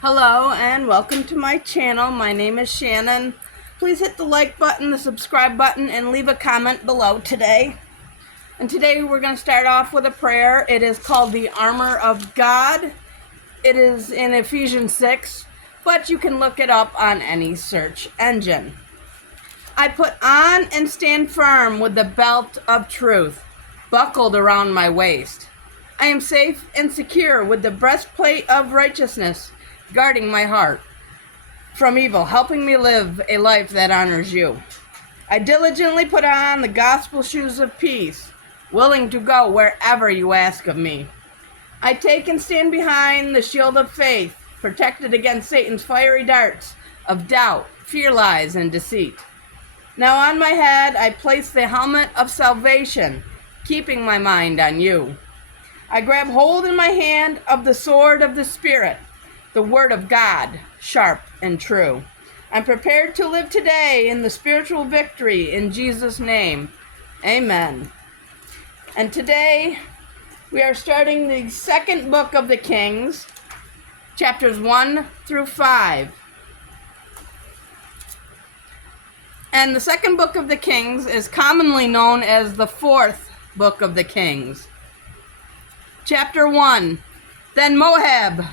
Hello and welcome to my channel. My name is Shannon. Please hit the like button, the subscribe button, and leave a comment below today. And today we're going to start off with a prayer. It is called the Armor of God. It is in Ephesians 6, but you can look it up on any search engine. I put on and stand firm with the belt of truth buckled around my waist. I am safe and secure with the breastplate of righteousness guarding my heart from evil, helping me live a life that honors you. I diligently put on the gospel shoes of peace, willing to go wherever you ask of me. I take and stand behind the shield of faith, protected against Satan's fiery darts of doubt, fear, lies, and deceit. Now on my head I place the helmet of salvation, keeping my mind on you. I grab hold in my hand of the sword of the Spirit, the word of God, sharp and true. I'm prepared to live today in the spiritual victory in Jesus' name. Amen. And today we are starting the second book of the Kings, chapters 1 through 5. And the second book of the Kings is commonly known as the fourth book of the Kings. Chapter 1. Then Moab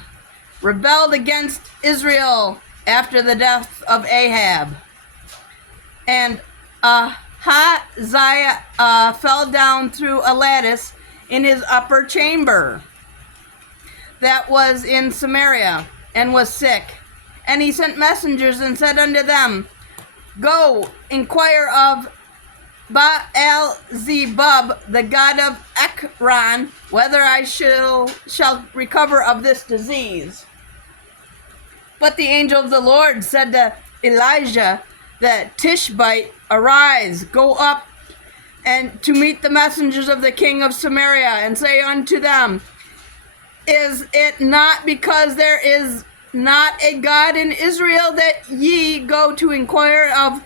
rebelled against Israel after the death of Ahab. And Ahaziah fell down through a lattice in his upper chamber that was in Samaria, and was sick. And he sent messengers and said unto them, Go, inquire of Baal-zebub, the god of Ekron, whether I shall recover of this disease. But the angel of the Lord said to Elijah the Tishbite, Arise, go up and to meet the messengers of the king of Samaria, and say unto them, Is it not because there is not a God in Israel that ye go to inquire of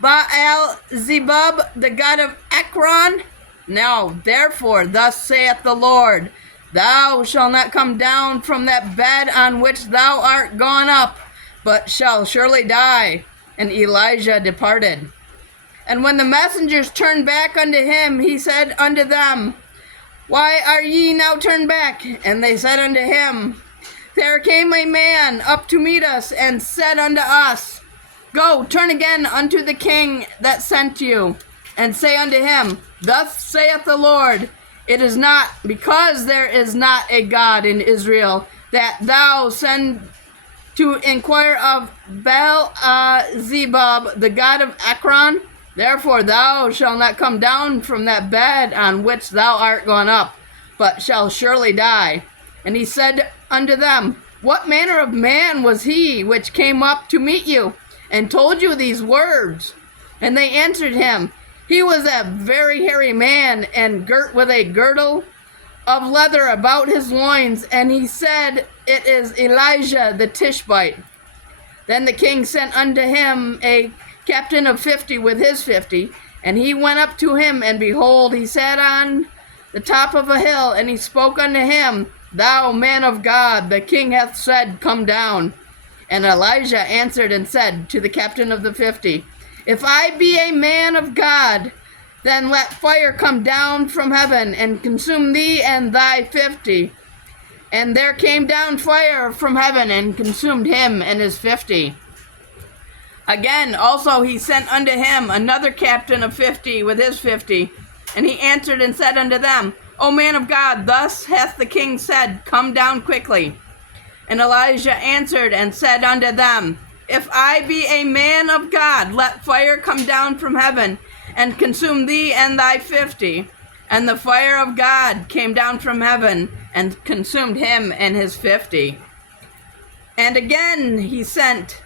Baal-zebub, the god of Ekron? Now, therefore, thus saith the Lord, Thou shalt not come down from that bed on which thou art gone up, but shalt surely die. And Elijah departed. And when the messengers turned back unto him, he said unto them, Why are ye now turned back? And they said unto him, There came a man up to meet us, and said unto us, Go, turn again unto the king that sent you, and say unto him, Thus saith the Lord, It is not because there is not a God in Israel that thou send to inquire of Baal-zebub, the god of Ekron. Therefore thou shalt not come down from that bed on which thou art gone up, but shalt surely die. And he said unto them, What manner of man was he which came up to meet you, and told you these words? And they answered him, He was a very hairy man, and girt with a girdle of leather about his loins. And he said, It is Elijah the Tishbite. Then the king sent unto him a captain of 50 with his 50, and he went up to him, and behold, he sat on the top of a hill, and he spoke unto him, Thou man of God, the king hath said, Come down. And Elijah answered and said to the captain of the 50, If I be a man of God, then let fire come down from heaven, and consume thee and thy 50. And there came down fire from heaven, and consumed him and his 50. Again also he sent unto him another captain of 50 with his 50. And he answered and said unto them, O man of God, thus hath the king said, Come down quickly. And Elijah answered and said unto them, If I be a man of God, let fire come down from heaven, and consume thee and thy 50. And the fire of God came down from heaven, and consumed him and his 50. And again he sent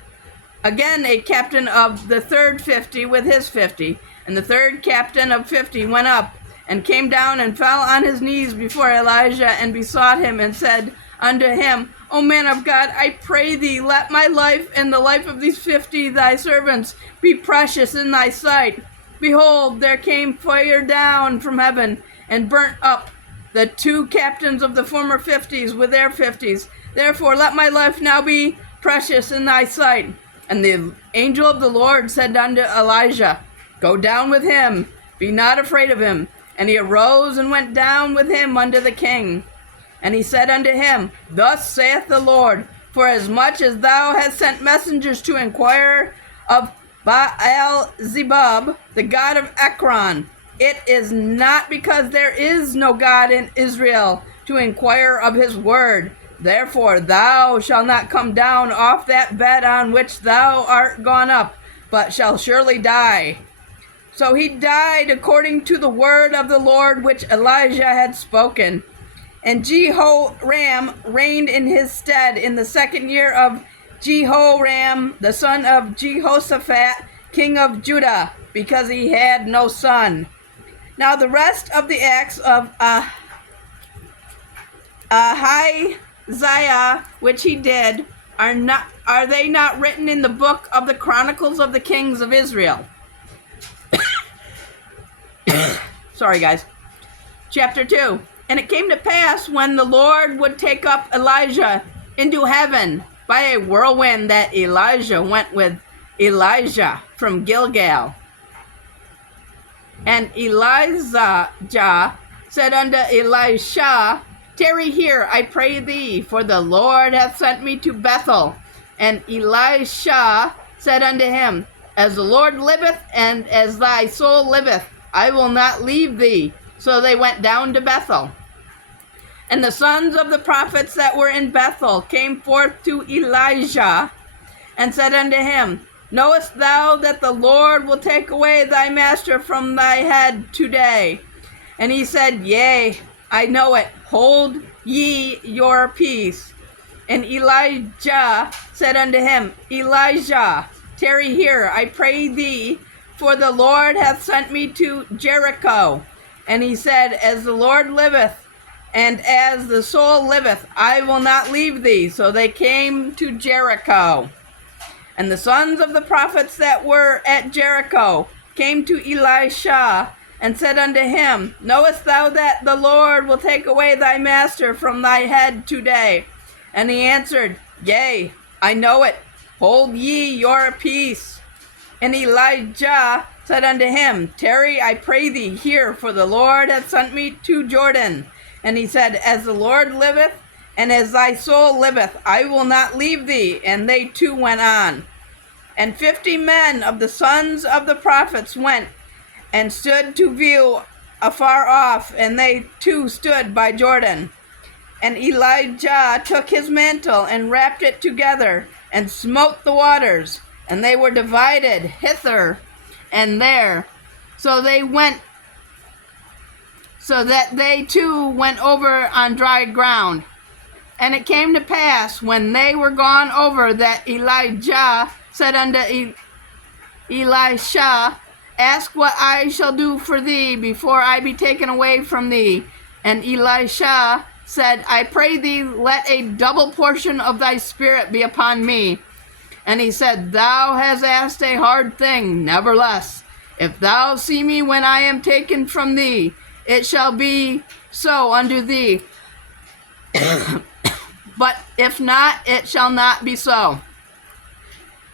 a captain of the third 50 with his 50. And the third captain of 50 went up, and came down, and fell on his knees before Elijah, and besought him, and said unto him, O man of God, I pray thee, let my life and the life of these 50 thy servants be precious in thy sight. Behold, there came fire down from heaven, and burnt up the 2 captains of the former 50s with their 50s. Therefore, let my life now be precious in thy sight. And the angel of the Lord said unto Elijah, Go down with him, be not afraid of him. And he arose and went down with him unto the king. And he said unto him, Thus saith the Lord, Forasmuch as thou hast sent messengers to inquire of Baal-zebub, the god of Ekron, it is not because there is no God in Israel to inquire of his word. Therefore thou shalt not come down off that bed on which thou art gone up, but shalt surely die. So he died according to the word of the Lord which Elijah had spoken. And Jehoram reigned in his stead in the 2nd year of Jehoram, the son of Jehoshaphat, king of Judah, because he had no son. Now the rest of the acts of Ahaziah, which he did, are they not written in the book of the Chronicles of the Kings of Israel? Sorry, guys. Chapter 2. And it came to pass when the Lord would take up Elijah into heaven by a whirlwind that Elijah went with Elijah from Gilgal. And Elijah said unto Elisha, Tarry here, I pray thee, for the Lord hath sent me to Bethel. And Elisha said unto him, As the Lord liveth, and as thy soul liveth, I will not leave thee. So they went down to Bethel. And the sons of the prophets that were in Bethel came forth to Elijah, and said unto him, Knowest thou that the Lord will take away thy master from thy head today? And he said, Yea, I know it. Hold ye your peace. And Elijah said unto him, Elijah, tarry here, I pray thee, for the Lord hath sent me to Jericho. And he said, As the Lord liveth, and as the soul liveth, I will not leave thee. So they came to Jericho. And the sons of the prophets that were at Jericho came to Elisha, and said unto him, Knowest thou that the Lord will take away thy master from thy head today? And he answered, Yea, I know it. Hold ye your peace. And Elijah said unto him, Tarry, I pray thee, here, for the Lord hath sent me to Jordan. And he said, As the Lord liveth, and as thy soul liveth, I will not leave thee. And they two went on. And 50 men of the sons of the prophets went and stood to view afar off, and they too stood by Jordan. And Elijah took his mantle and wrapped it together, and smote the waters, and they were divided hither and there. So that they too went over on dry ground. And it came to pass, when they were gone over, that Elijah said unto Elisha, Ask what I shall do for thee before I be taken away from thee. And Elisha said, I pray thee, let a double portion of thy spirit be upon me. And he said, Thou hast asked a hard thing. Nevertheless, if thou see me when I am taken from thee, it shall be so unto thee. But if not, it shall not be so.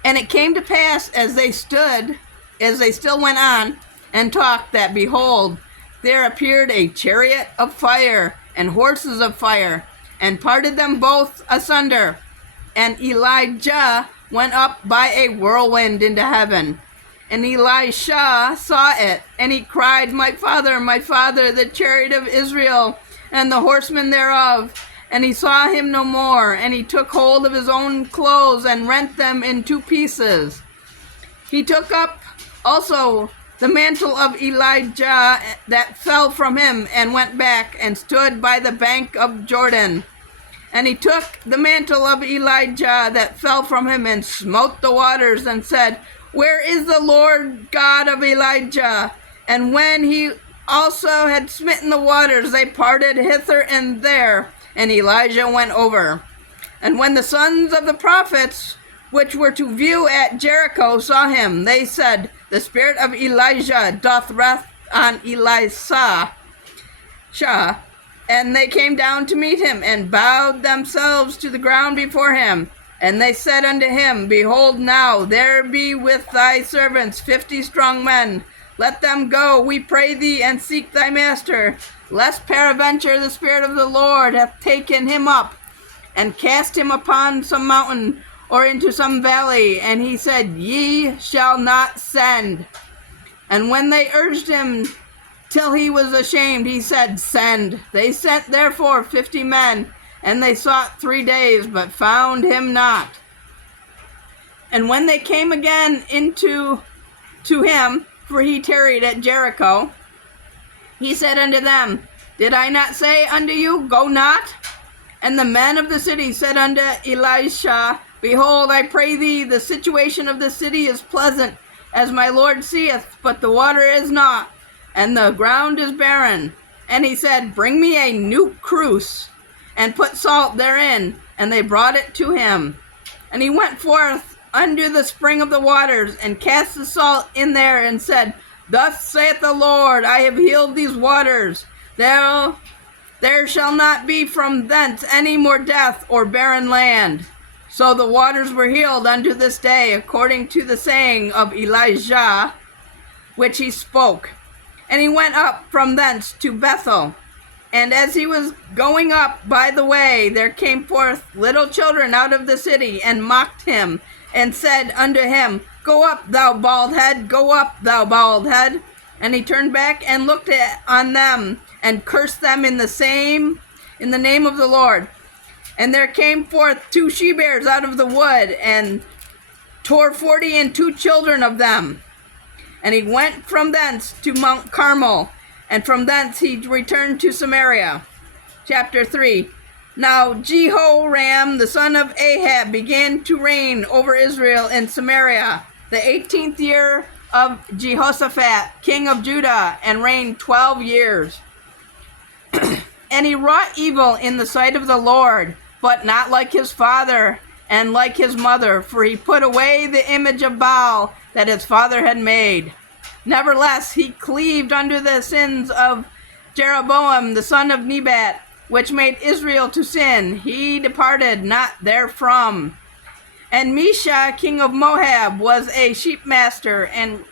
And it came to pass, as they still went on and talked, that behold, there appeared a chariot of fire and horses of fire, and parted them both asunder. And Elijah went up by a whirlwind into heaven. And Elisha saw it, and he cried, my father, the chariot of Israel, and the horsemen thereof. And he saw him no more, and he took hold of his own clothes, and rent them in 2 pieces. He took up also the mantle of Elijah that fell from him, and went back, and stood by the bank of Jordan. And he took the mantle of Elijah that fell from him, and smote the waters, and said, Where is the Lord God of Elijah? And when he also had smitten the waters, they parted hither and there, and Elijah went over. And when the sons of the prophets, which were to view at Jericho, saw him, they said, The spirit of Elijah doth rest on Elisha. And they came down to meet him, and bowed themselves to the ground before him. And they said unto him, Behold now, there be with thy servants 50 strong men. Let them go, we pray thee, and seek thy master, lest peradventure the Spirit of the Lord hath taken him up, and cast him upon some mountain, or into some valley. And he said, Ye shall not send. And when they urged him till he was ashamed, he said, Send. They sent therefore 50 men, and they sought 3 days, but found him not. And when they came again to him, for he tarried at Jericho, he said unto them, Did I not say unto you, Go not? And the men of the city said unto Elisha, Behold, I pray thee, the situation of the city is pleasant, as my Lord seeth, but the water is not, and the ground is barren. And he said, Bring me a new cruse, and put salt therein. And they brought it to him. And he went forth unto the spring of the waters, and cast the salt in there, and said, Thus saith the Lord, I have healed these waters. There shall not be from thence any more death or barren land. So the waters were healed unto this day, according to the saying of Elijah, which he spoke. And he went up from thence to Bethel. And as he was going up by the way, there came forth little children out of the city, and mocked him, and said unto him, Go up, thou bald head, go up, thou bald head. And he turned back and looked on them, and cursed them in the name of the Lord. And there came forth 2 she-bears out of the wood, and tore 42 children of them. And he went from thence to Mount Carmel, and from thence he returned to Samaria. Chapter 3. Now Jehoram the son of Ahab began to reign over Israel in Samaria, the 18th year of Jehoshaphat, king of Judah, and reigned 12 years. And he wrought evil in the sight of the Lord, but not like his father and like his mother, for he put away the image of Baal that his father had made. Nevertheless, he cleaved under the sins of Jeroboam the son of Nebat, which made Israel to sin. He departed not therefrom. And Mesha, king of Moab, was a sheepmaster, and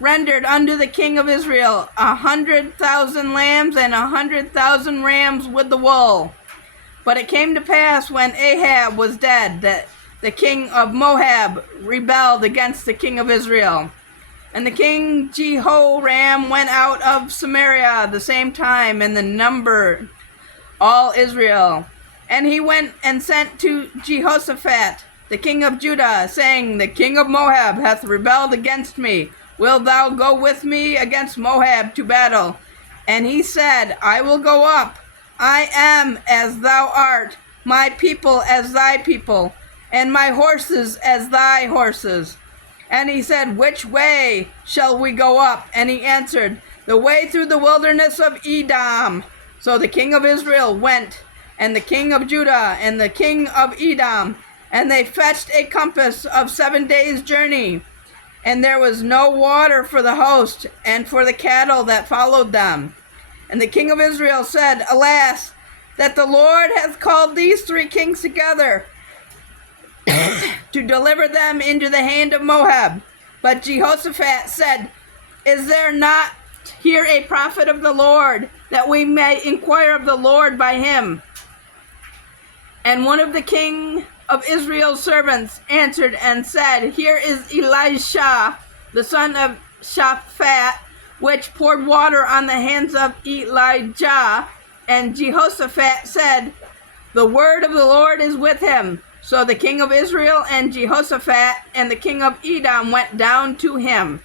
rendered unto the king of Israel 100,000 lambs and 100,000 rams with the wool. But it came to pass when Ahab was dead, that the king of Moab rebelled against the king of Israel. And the king Jehoram went out of Samaria the same time, and the number all Israel. And he went and sent to Jehoshaphat, the king of Judah, saying, The king of Moab hath rebelled against me. Wilt thou go with me against Moab to battle? And he said, I will go up. I am as thou art, my people as thy people, and my horses as thy horses. And he said, Which way shall we go up? And he answered, The way through the wilderness of Edom. So the king of Israel went, and the king of Judah, and the king of Edom, and they fetched a compass of 7 days' journey. And there was no water for the host, and for the cattle that followed them. And the king of Israel said, Alas, that the Lord hath called these 3 kings together to deliver them into the hand of Moab. But Jehoshaphat said, Is there not here a prophet of the Lord, that we may inquire of the Lord by him? And one of the king of Israel's servants answered and said, Here is Elisha, the son of Shaphat, which poured water on the hands of Elijah. And Jehoshaphat said, The word of the Lord is with him. So the king of Israel and Jehoshaphat and the king of Edom went down to him.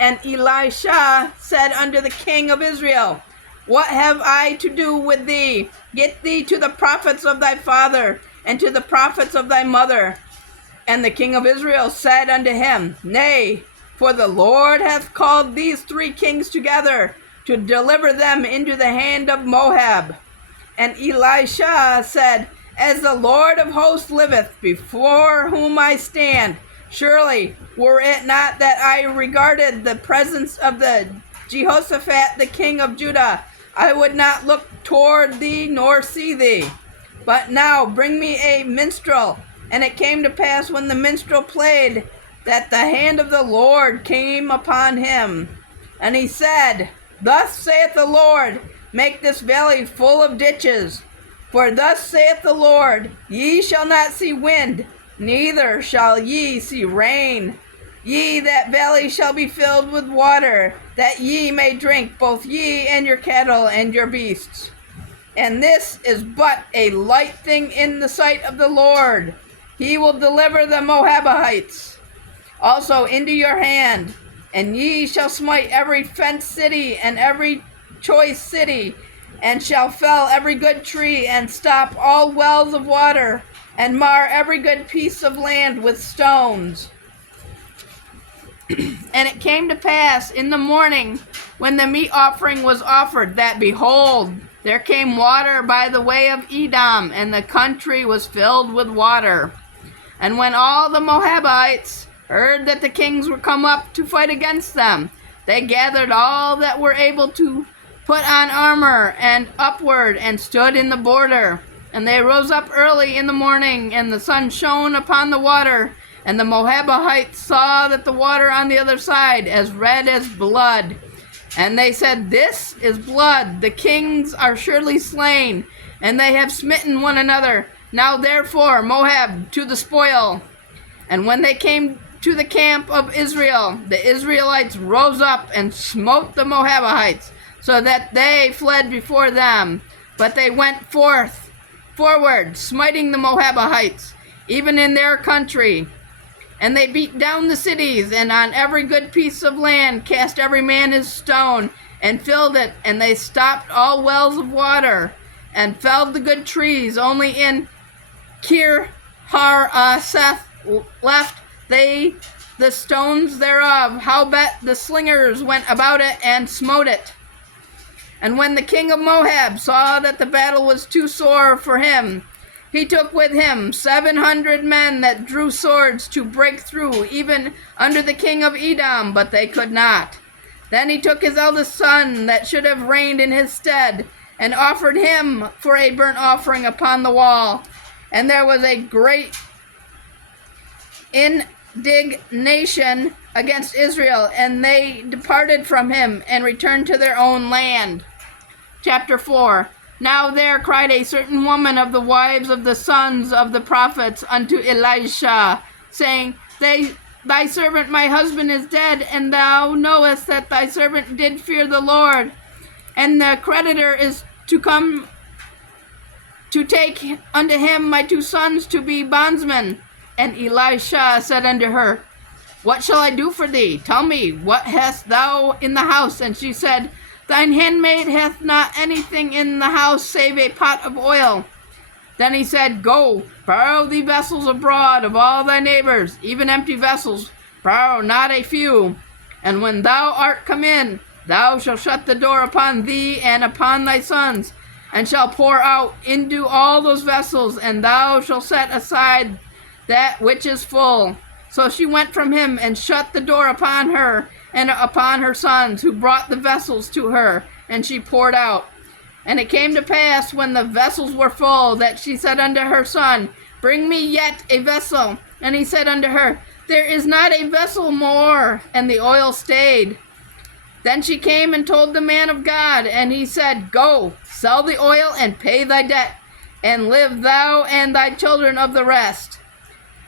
And Elisha said unto the king of Israel, What have I to do with thee? Get thee to the prophets of thy father, and to the prophets of thy mother. And the king of Israel said unto him, Nay, for the Lord hath called these 3 kings together, to deliver them into the hand of Moab. And Elisha said, As the Lord of hosts liveth, before whom I stand, surely were it not that I regarded the presence of the Jehoshaphat the king of Judah, I would not look toward thee nor see thee. But now bring me a minstrel. And it came to pass when the minstrel played, that the hand of the Lord came upon him. And he said, Thus saith the Lord, make this valley full of ditches. For thus saith the Lord, ye shall not see wind, neither shall ye see rain. Ye, that valley shall be filled with water, that ye may drink, both ye and your cattle and your beasts. And this is but a light thing in the sight of the Lord. He will deliver the Moabites also into your hand, and ye shall smite every fenced city and every choice city, and shall fell every good tree, and stop all wells of water, and mar every good piece of land with stones. And it came to pass in the morning, when the meat offering was offered, that behold, there came water by the way of Edom, and the country was filled with water. And when all the Moabites heard that the kings were come up to fight against them, they gathered all that were able to put on armor, and upward, and stood in the border. And they rose up early in the morning, and the sun shone upon the water. And the Moabites saw that the water on the other side as red as blood. And they said, This is blood, the kings are surely slain, and they have smitten one another. Now therefore, Moab to the spoil. And when they came to the camp of Israel, the Israelites rose up and smote the Moabites, so that they fled before them. But they went forward, smiting the Moabites, even in their country. And they beat down the cities, and on every good piece of land cast every man his stone, and filled it. And they stopped all wells of water, and felled the good trees. Only in Kir Hareseth left they the stones thereof. Howbeit the slingers went about it, and smote it. And when the king of Moab saw that the battle was too sore for him, he took with him 700 men that drew swords to break through, even under the king of Edom, but they could not. Then he took his eldest son, that should have reigned in his stead, and offered him for a burnt offering upon the wall. And there was a great indignation against Israel, and they departed from him, and returned to their own land. Chapter 4. Now there cried a certain woman of the wives of the sons of the prophets unto Elisha, saying, Thy servant my husband is dead, and thou knowest that thy servant did fear the Lord, and the creditor is to come to take unto him my 2 sons to be bondsmen. And Elisha said unto her, What shall I do for thee? Tell me, what hast thou in the house? And she said, Thine handmaid hath not anything in the house save a pot of oil. Then he said, Go, borrow thee vessels abroad of all thy neighbors, even empty vessels, borrow not a few. And when thou art come in, thou shalt shut the door upon thee and upon thy sons, and shalt pour out into all those vessels, and thou shalt set aside that which is full. So she went from him, and shut the door upon her, and upon her sons, who brought the vessels to her, and she poured out. And it came to pass, when the vessels were full, that she said unto her son, Bring me yet a vessel. And he said unto her, There is not a vessel more. And the oil stayed. Then she came and told the man of God, and he said, Go, sell the oil, and pay thy debt, and live thou and thy children of the rest.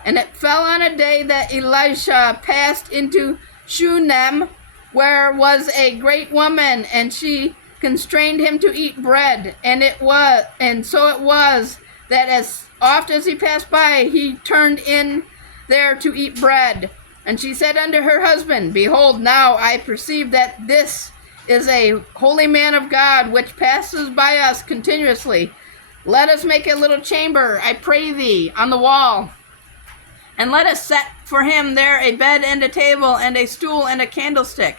And it fell on a day that Elisha passed into Shunem, where was a great woman, and she constrained him to eat bread. And so it was that as oft as he passed by, he turned in there to eat bread. And she said unto her husband, Behold, now I perceive that this is a holy man of God, which passes by us continuously. Let us make a little chamber, I pray thee, on the wall, and let us set for him there a bed and a table and a stool and a candlestick.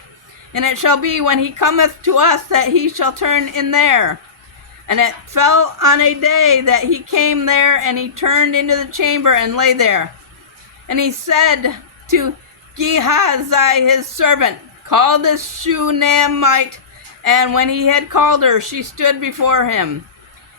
And it shall be, when he cometh to us, that he shall turn in there. And it fell on a day that he came there, and he turned into the chamber and lay there. And he said to Gehazi his servant, Call this Shunammite. And when he had called her, she stood before him.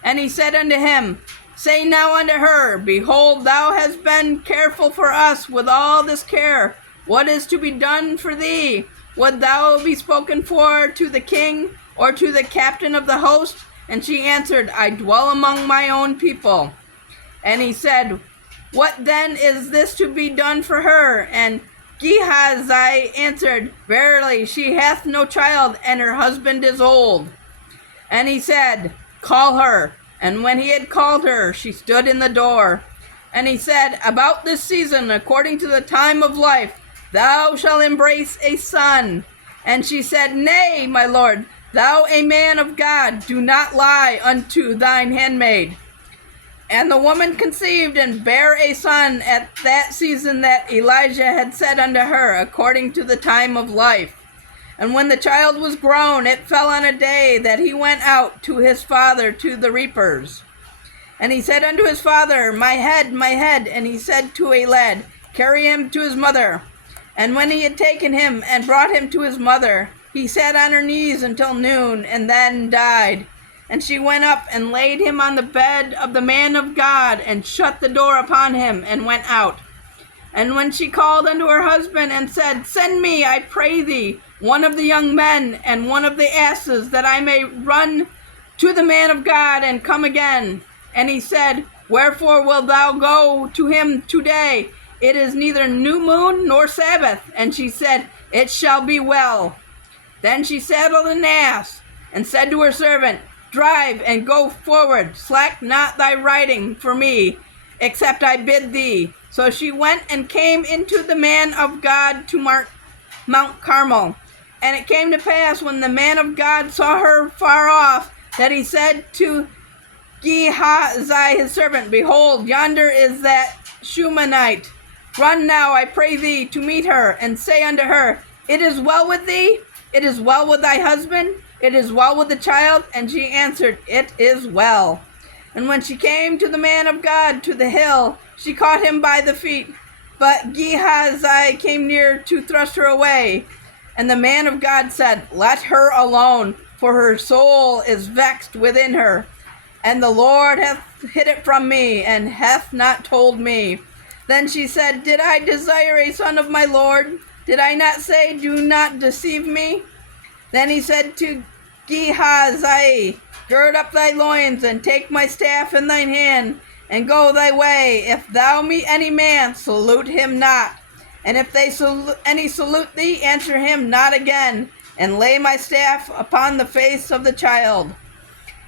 And he said unto him, Say now unto her, Behold, thou hast been careful for us with all this care. What is to be done for thee? Would thou be spoken for to the king, or to the captain of the host? And she answered, I dwell among my own people. And he said, What then is this to be done for her? And Gehazi answered, Verily, she hath no child, and her husband is old. And he said, Call her. And when he had called her, she stood in the door. And he said, About this season, according to the time of life, thou shalt embrace a son. And she said, Nay, my lord, thou a man of God, do not lie unto thine handmaid. And the woman conceived and bare a son at that season that Elijah had said unto her, according to the time of life. And when the child was grown, it fell on a day that he went out to his father to the reapers. And he said unto his father, My head, my head. And he said to a lad, Carry him to his mother. And when he had taken him and brought him to his mother, he sat on her knees until noon, and then died. And she went up and laid him on the bed of the man of God, and shut the door upon him, and went out. And when she called unto her husband, and said, Send me, I pray thee, one of the young men, and one of the asses, that I may run to the man of God, and come again. And he said, Wherefore wilt thou go to him today? It is neither new moon nor Sabbath. And she said, It shall be well. Then she saddled an ass, and said to her servant, Drive and go forward, slack not thy riding for me, except I bid thee. So she went and came into the man of God to Mount Carmel. And it came to pass, when the man of God saw her far off, that he said to Gehazi his servant, Behold, yonder is that Shunammite. Run now, I pray thee, to meet her, and say unto her, It is well with thee? It is well with thy husband? It is well with the child? And she answered, It is well. And when she came to the man of God to the hill, she caught him by the feet. But Gehazi came near to thrust her away. And the man of God said, Let her alone, for her soul is vexed within her. And the Lord hath hid it from me, and hath not told me. Then she said, Did I desire a son of my Lord? Did I not say, Do not deceive me? Then he said to Gehazi, Gird up thy loins, and take my staff in thine hand, and go thy way. If thou meet any man, salute him not. And if any salute thee, answer him not again, and lay my staff upon the face of the child.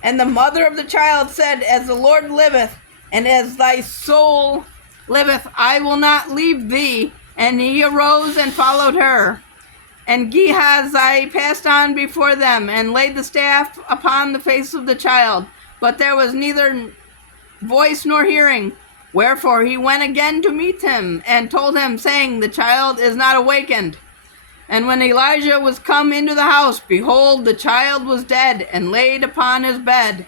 And the mother of the child said, As the Lord liveth, and as thy soul liveth, I will not leave thee. And he arose and followed her. And Gehazi passed on before them, and laid the staff upon the face of the child. But there was neither voice nor hearing. Wherefore he went again to meet him, and told him, saying, The child is not awakened. And when Elijah was come into the house, behold, the child was dead, and laid upon his bed.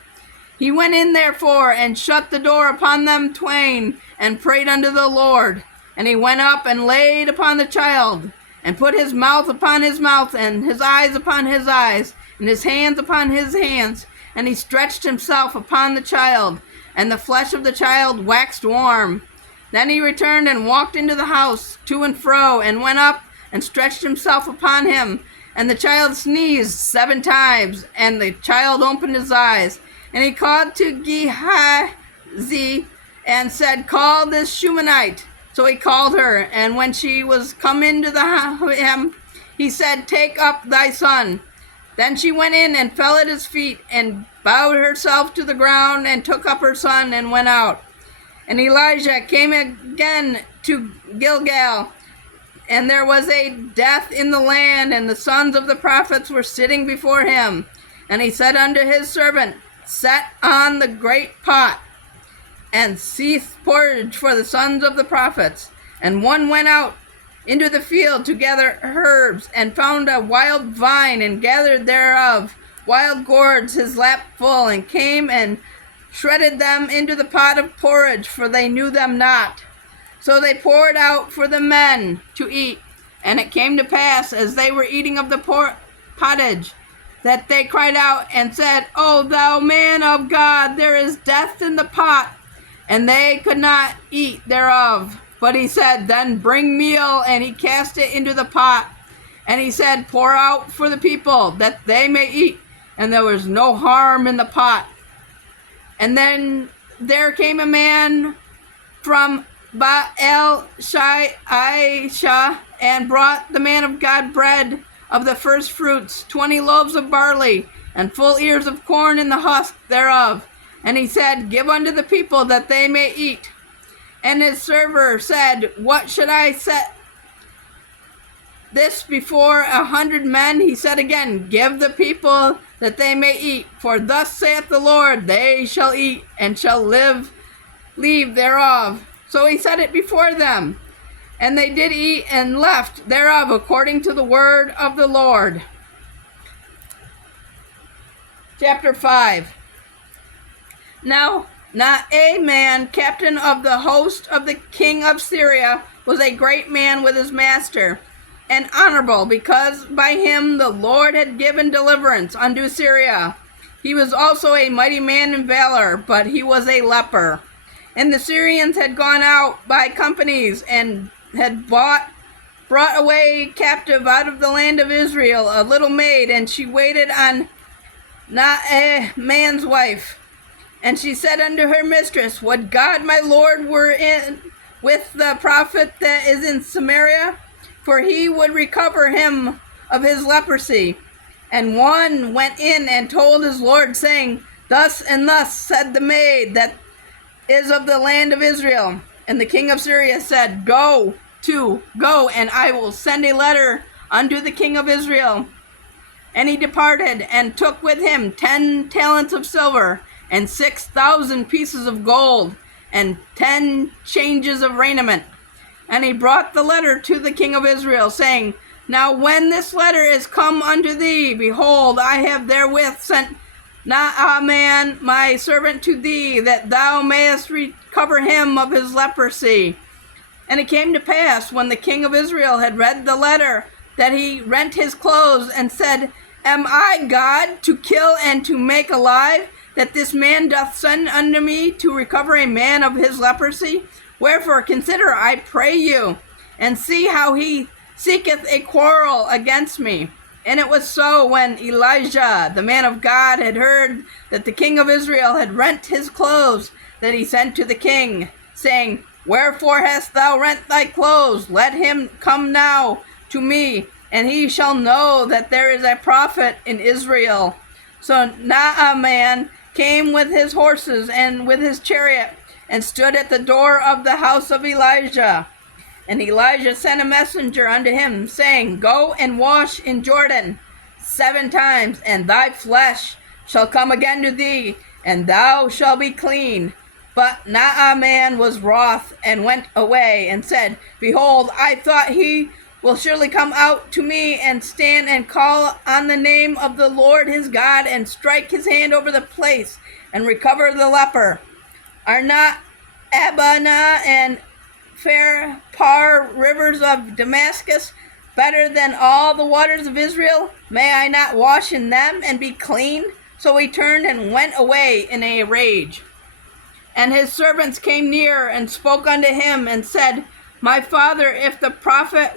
He went in therefore, and shut the door upon them twain, and prayed unto the Lord. And he went up and laid upon the child, and put his mouth upon his mouth, and his eyes upon his eyes, and his hands upon his hands. And he stretched himself upon the child, and the flesh of the child waxed warm. Then he returned and walked into the house to and fro, and went up and stretched himself upon him. And the child sneezed 7 times, and the child opened his eyes. And he called to Gehazi, and said, Call this Shunammite. So he called her, and when she was come into him, he said, Take up thy son. Then she went in and fell at his feet, and bowed herself to the ground, and took up her son, and went out. And Elijah came again to Gilgal, and there was a death in the land, and the sons of the prophets were sitting before him. And he said unto his servant, Set on the great pot, and seethe porridge for the sons of the prophets. And one went out into the field to gather herbs, and found a wild vine, and gathered thereof wild gourds his lap full, and came and shredded them into the pot of porridge, for they knew them not. So they poured out for the men to eat. And it came to pass, as they were eating of the pottage, that they cried out and said, O thou man of God, there is death in the pot. And they could not eat thereof. But he said, Then bring meal. And he cast it into the pot. And he said, Pour out for the people, that they may eat. And there was no harm in the pot. And then there came a man from Baal Aisha, and brought the man of God bread of the first fruits, 20 loaves of barley, and full ears of corn in the husk thereof. And he said, Give unto the people, that they may eat. And his server said, What should I set this before 100 men? He said again, Give the people, that they may eat. For thus saith the Lord, They shall eat, and shall leave thereof. So he set it before them. And they did eat and left thereof, according to the word of the Lord. Chapter 5. Now Naaman, captain of the host of the king of Syria, was a great man with his master, and honorable, because by him the Lord had given deliverance unto Syria. He was also a mighty man in valor, but he was a leper. And the Syrians had gone out by companies, and had brought away captive out of the land of Israel a little maid, and she waited on Naaman's wife. And she said unto her mistress, Would God my Lord were in with the prophet that is in Samaria, for he would recover him of his leprosy. And one went in and told his Lord, saying, Thus and thus said the maid that is of the land of Israel. And the king of Syria said, Go, and I will send a letter unto the king of Israel. And he departed, and took with him 10 talents of silver, and 6,000 pieces of gold, and 10 changes of raiment. And he brought the letter to the king of Israel, saying, Now when this letter is come unto thee, behold, I have therewith sent Naaman my servant to thee, that thou mayest recover him of his leprosy. And it came to pass, when the king of Israel had read the letter, that he rent his clothes, and said, Am I God to kill and to make alive, that this man doth send unto me to recover a man of his leprosy? Wherefore consider, I pray you, and see how he seeketh a quarrel against me. And it was so, when Elijah, the man of God, had heard that the king of Israel had rent his clothes, that he sent to the king, saying, Wherefore hast thou rent thy clothes? Let him come now to me, and he shall know that there is a prophet in Israel. So Naaman came with his horses and with his chariot, and stood at the door of the house of Elijah. And Elijah sent a messenger unto him, saying, Go and wash in Jordan 7 times, and thy flesh shall come again to thee, and thou shalt be clean. But Naaman was wroth, and went away, and said, Behold, I thought he will surely come out to me, and stand and call on the name of the Lord his God, and strike his hand over the place, and recover the leper. Are not Abana and Pharpar, rivers of Damascus, better than all the waters of Israel? May I not wash in them, and be clean? So he turned and went away in a rage. And his servants came near, and spoke unto him, and said, My father, if the prophet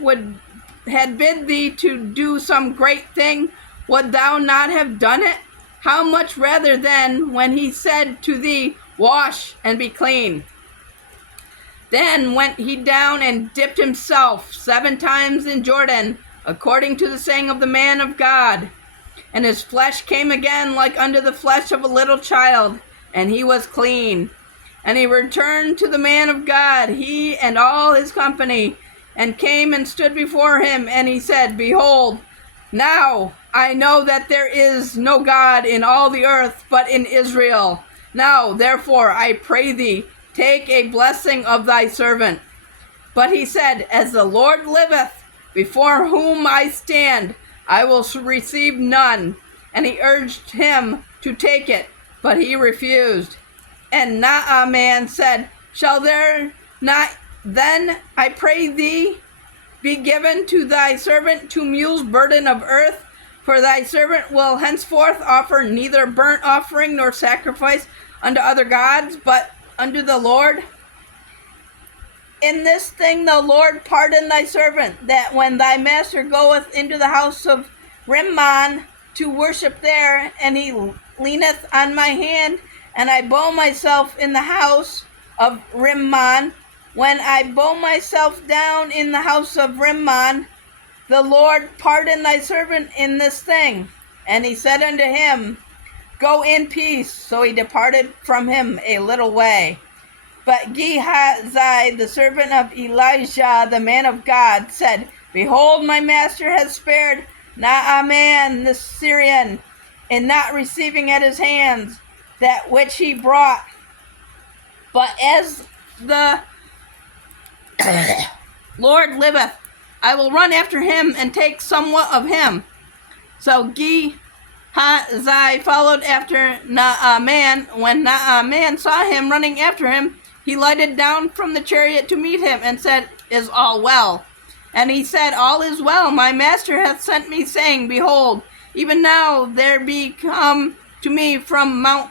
had bid thee to do some great thing, would thou not have done it? How much rather then, when he said to thee, Wash and be clean? Then went he down and dipped himself 7 times in Jordan, according to the saying of the man of God. And his flesh came again like unto the flesh of a little child, and he was clean. And he returned to the man of God, he and all his company, and came and stood before him. And he said, Behold, now I know that there is no God in all the earth but in Israel. Now therefore I pray thee, take a blessing of thy servant. But he said, As the Lord liveth, before whom I stand, I will receive none. And he urged him to take it, but he refused. And Naaman said, Shall there not then, I pray thee, be given to thy servant 2 mules burden of earth, For thy servant will henceforth offer neither burnt offering nor sacrifice unto other gods, but unto the Lord. In this thing the Lord pardon thy servant, that when thy master goeth into the house of Rimmon to worship there, and he leaneth on my hand, and I bow myself in the house of Rimmon, when I bow myself down in the house of Rimmon, the Lord pardon thy servant in this thing. And he said unto him, Go in peace. So he departed from him a little way. But Gehazi, the servant of Elijah, the man of God, said, Behold, my master has spared Naaman the Syrian, in not receiving at his hands that which he brought. But as the Lord liveth, I will run after him and take somewhat of him. So Gehazi followed after Naaman. When Naaman saw him running after him, he lighted down from the chariot to meet him and said, Is all well? And he said, All is well. My master hath sent me, saying, Behold, even now there be come to me from Mount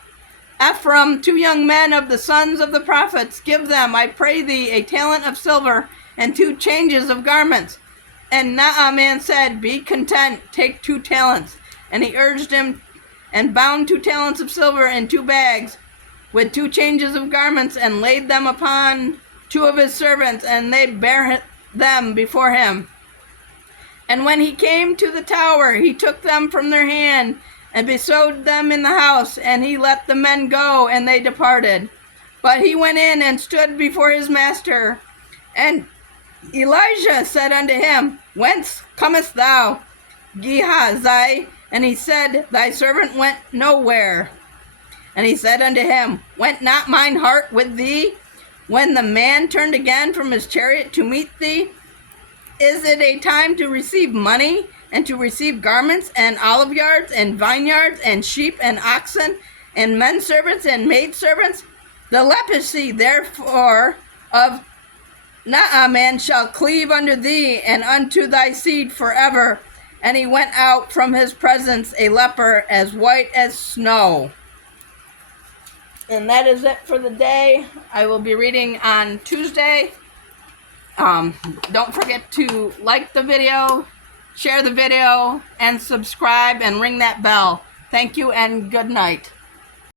Ephraim 2 young men of the sons of the prophets. Give them, I pray thee, a talent of silver and 2 changes of garments. And Naaman said, Be content, take 2 talents. And he urged him, and bound 2 talents of silver in 2 bags, with 2 changes of garments, and laid them upon 2 of his servants, and they bare them before him. And when he came to the tower, he took them from their hand, and bestowed them in the house, and he let the men go, and they departed. But he went in and stood before his master. And Elijah said unto him, Whence comest thou, Gehazi? And he said, Thy servant went nowhere. And he said unto him, Went not mine heart with thee, when the man turned again from his chariot to meet thee? Is it a time to receive money, and to receive garments, and olive yards, and vineyards, and sheep, and oxen, and men servants, and maid servants? The leprosy, therefore, of Naaman shall cleave unto thee, and unto thy seed forever. And he went out from his presence a leper, as white as snow. And that is it for the day. I will be reading on Tuesday. Don't forget to like the video, share the video, and subscribe, and ring that bell. Thank you, and good night.